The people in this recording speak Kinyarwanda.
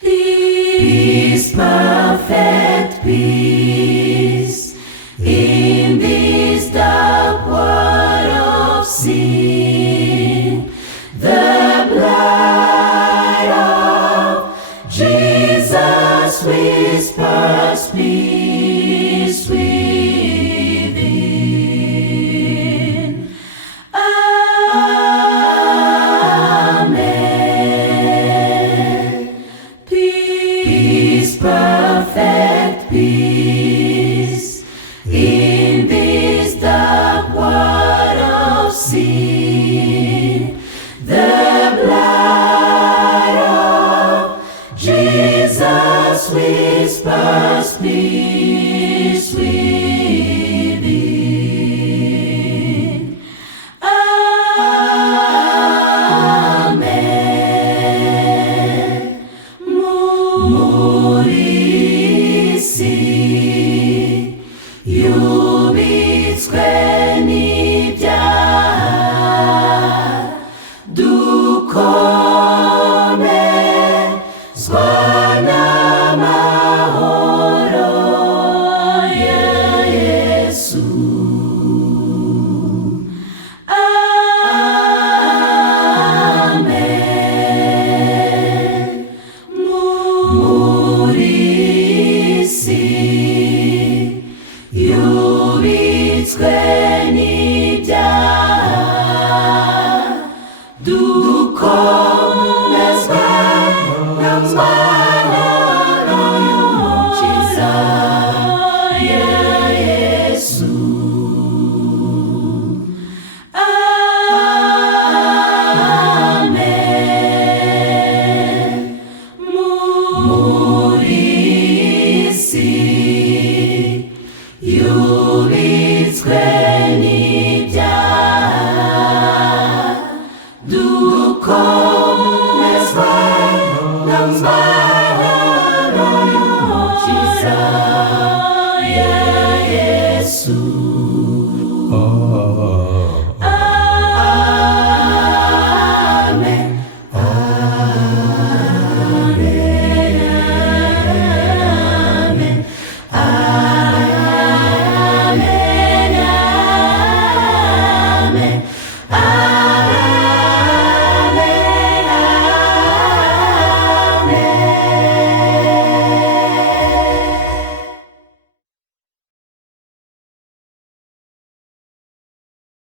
Peace, perfect peace, in this dark world of sin. The blood of Jesus whispers peace within. Amen. Peace, perfect peace, in this dark world of sin. The blood of Jesus whispers peace within. Amen. Murisi yubitswe n'ibyaha dukora